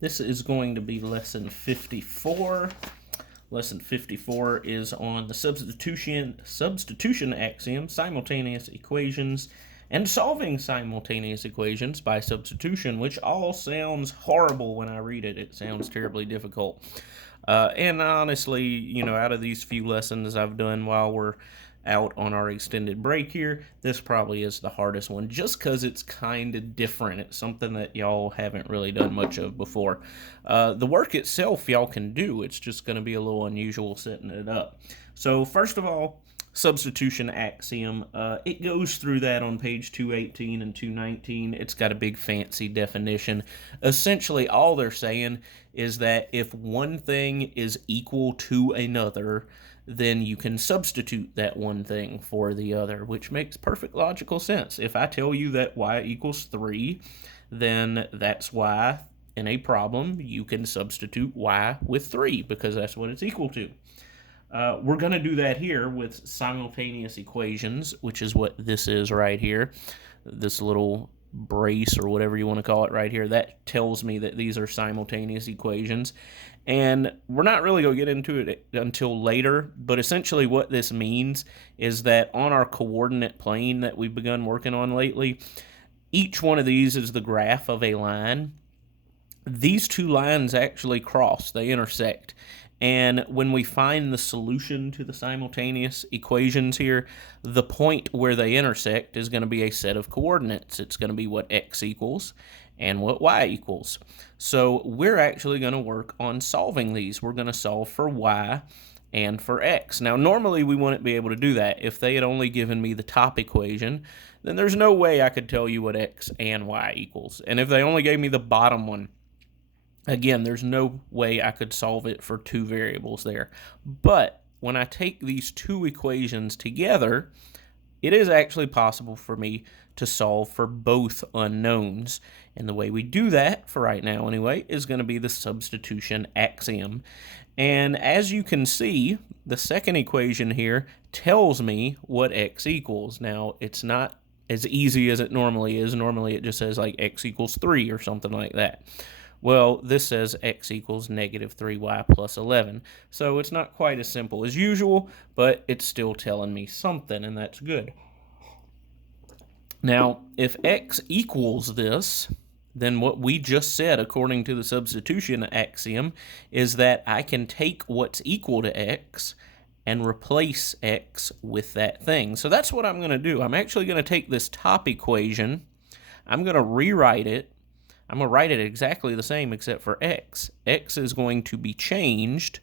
This is going to be lesson 54. Lesson 54 is on the substitution axiom, simultaneous equations, and solving simultaneous equations by substitution, which all sounds horrible when I read it. It sounds terribly difficult. And honestly, out of these few lessons I've done while we're out on our extended break here, this probably is the hardest one just because it's kind of different. It's something that y'all haven't really done much of before. The work itself y'all can do. It's just going to be a little unusual setting it up. So first of all, substitution axiom. It goes through that on page 218 and 219. It's got a big fancy definition. Essentially, all they're saying is that if one thing is equal to another, then you can substitute that one thing for the other, which makes perfect logical sense. If I tell you that y equals 3, then that's why in a problem you can substitute y with 3 because that's what it's equal to. We're going to do that here with simultaneous equations, which is what this is right here. This little brace or whatever you want to call it right here, that tells me that these are simultaneous equations. And we're not really going to get into it until later, but essentially what this means is that on our coordinate plane that we've begun working on lately, each one of these is the graph of a line. These two lines actually cross, they intersect. And when we find the solution to the simultaneous equations here, the point where they intersect is going to be a set of coordinates. It's going to be what x equals and what y equals. So we're actually going to work on solving these. We're going to solve for y and for x. Now, normally we wouldn't be able to do that. If they had only given me the top equation, then there's no way I could tell you what x and y equals. And if they only gave me the bottom one, again, there's no way I could solve it for two variables there. But when I take these two equations together, it is actually possible for me to solve for both unknowns. And the way we do that, for right now anyway, is going to be the substitution axiom. And as you can see, the second equation here tells me what x equals. Now, it's not as easy as it normally is. Normally it just says like x equals 3 or something like that. Well, this says x equals negative 3y plus 11. So it's not quite as simple as usual, but it's still telling me something, and that's good. Now, if x equals this, then what we just said, according to the substitution axiom, is that I can take what's equal to x and replace x with that thing. So that's what I'm going to do. I'm actually going to take this top equation, I'm going to rewrite it. I'm going to write it exactly the same except for x. X is going to be changed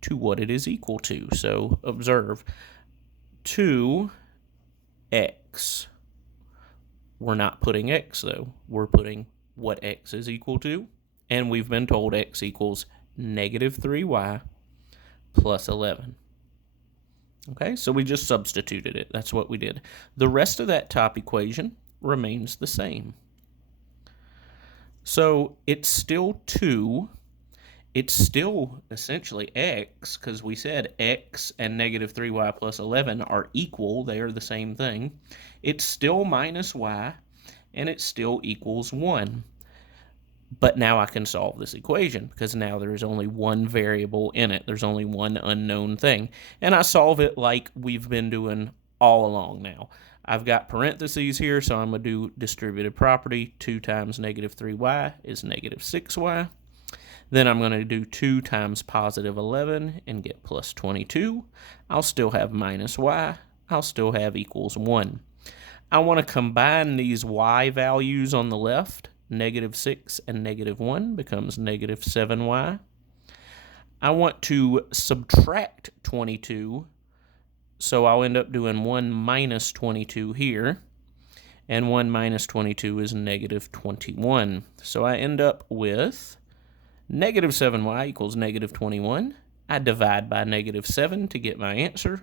to what it is equal to. So observe, 2x. We're not putting x, though. We're putting what x is equal to. And we've been told x equals negative 3y plus 11. Okay, so we just substituted it. That's what we did. The rest of that top equation remains the same. So it's still 2. It's still essentially x, because we said x and negative 3y plus 11 are equal. They are the same thing. It's still minus y, and it still equals 1. But now I can solve this equation, because now there's only one variable in it. There's only one unknown thing. And I solve it like we've been doing all along now. I've got parentheses here, so I'm going to do distributive property. 2 times negative 3y is negative 6y. Then I'm going to do 2 times positive 11 and get plus 22. I'll still have minus y. I'll still have equals 1. I want to combine these y values on the left. Negative 6 and negative 1 becomes negative 7y. I want to subtract 22. So I'll end up doing 1 minus 22 here, and 1 minus 22 is negative 21. So I end up with negative 7y equals negative 21. I divide by negative 7 to get my answer.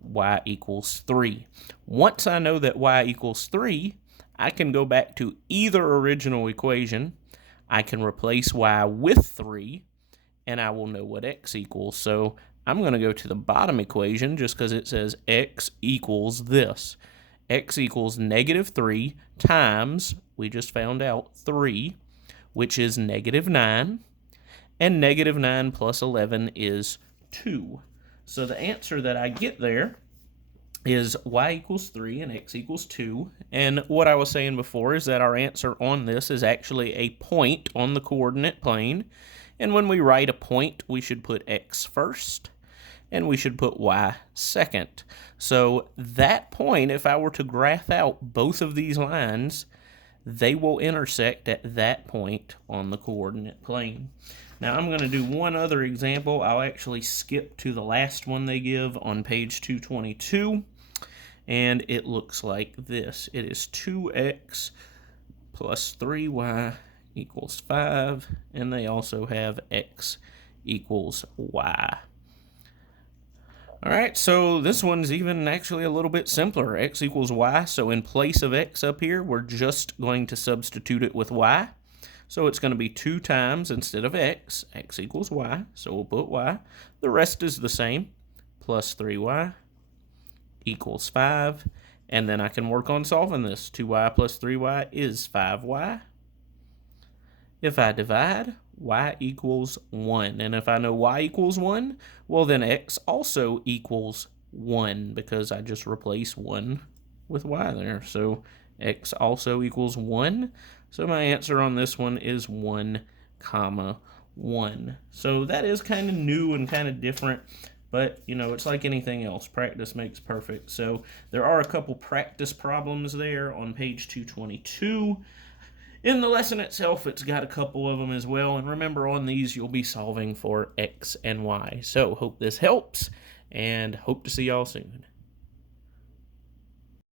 Y equals 3. Once I know that y equals 3, I can go back to either original equation. I can replace y with 3, and I will know what x equals. So I'm going to go to the bottom equation just because it says x equals this. X equals negative 3 times, we just found out, 3, which is -9, and -9 plus 11 is 2. So the answer that I get there is y equals 3 and x equals 2. And what I was saying before is that our answer on this is actually a point on the coordinate plane. And when we write a point, we should put x first, and we should put y second. So that point, if I were to graph out both of these lines, they will intersect at that point on the coordinate plane. Now I'm going to do one other example. I'll actually skip to the last one they give on page 222. And it looks like this. It is 2x plus 3y equals 5, and they also have x equals y. All right, so this one's even actually a little bit simpler. X equals y, so in place of x up here, we're just going to substitute it with y. So it's going to be 2 times instead of x equals y, so we'll put y. The rest is the same, plus 3y equals 5, and then I can work on solving this. 2y plus 3y is 5y. If I divide, y equals 1, and if I know y equals 1, well then x also equals 1, because I just replace 1 with y there. So x also equals 1. So my answer on this one is 1, 1. So that is kind of new and kind of different. But, you know, it's like anything else. Practice makes perfect. So there are a couple practice problems there on page 222. In the lesson itself, it's got a couple of them as well. And remember, on these, you'll be solving for x and y. So hope this helps, and hope to see y'all soon.